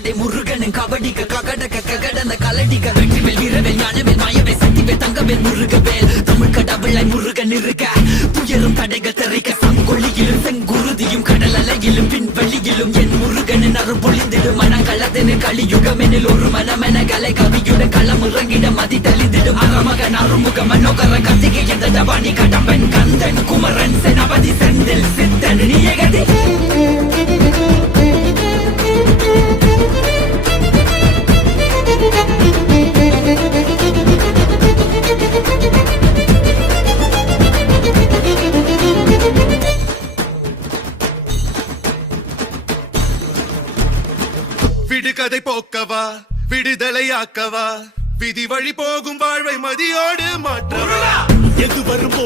காவடை முருகனும் கபடிக்க ககடக்க ககடன கலடிக்க வெற்றிவேல் வீரவேல் ஞானவேல் மாயவேல் சக்திவேல் தங்கவேல் முருகவேல். தமிழ் கடவுளை முருகன் இருக்க. துயரும் தடைகள் தெறிக்க. சங்கொழியிலும் செங்குருதியும் கடல் அலையிலும் பின்வெளியிலும் என் முருகனின் அருள் பொழிந்திடும். மனங்களதனு கலியுகமெனில் ஒரு மனமென கலை கவியுடன் களம் இறங்கிட மதி தெளிந்திடும் அறமகன் அருமுக மனோகர கத்திகை எந்த டபாணி கடம்பன் கந்தன் குமரன் செனபதி செந்தில் விடுகதை போக்கவா? விடுதலையாக்கவா? விதி வழி போகும் வாழ்வை மதியோடு மாற்றவா? எது வரும்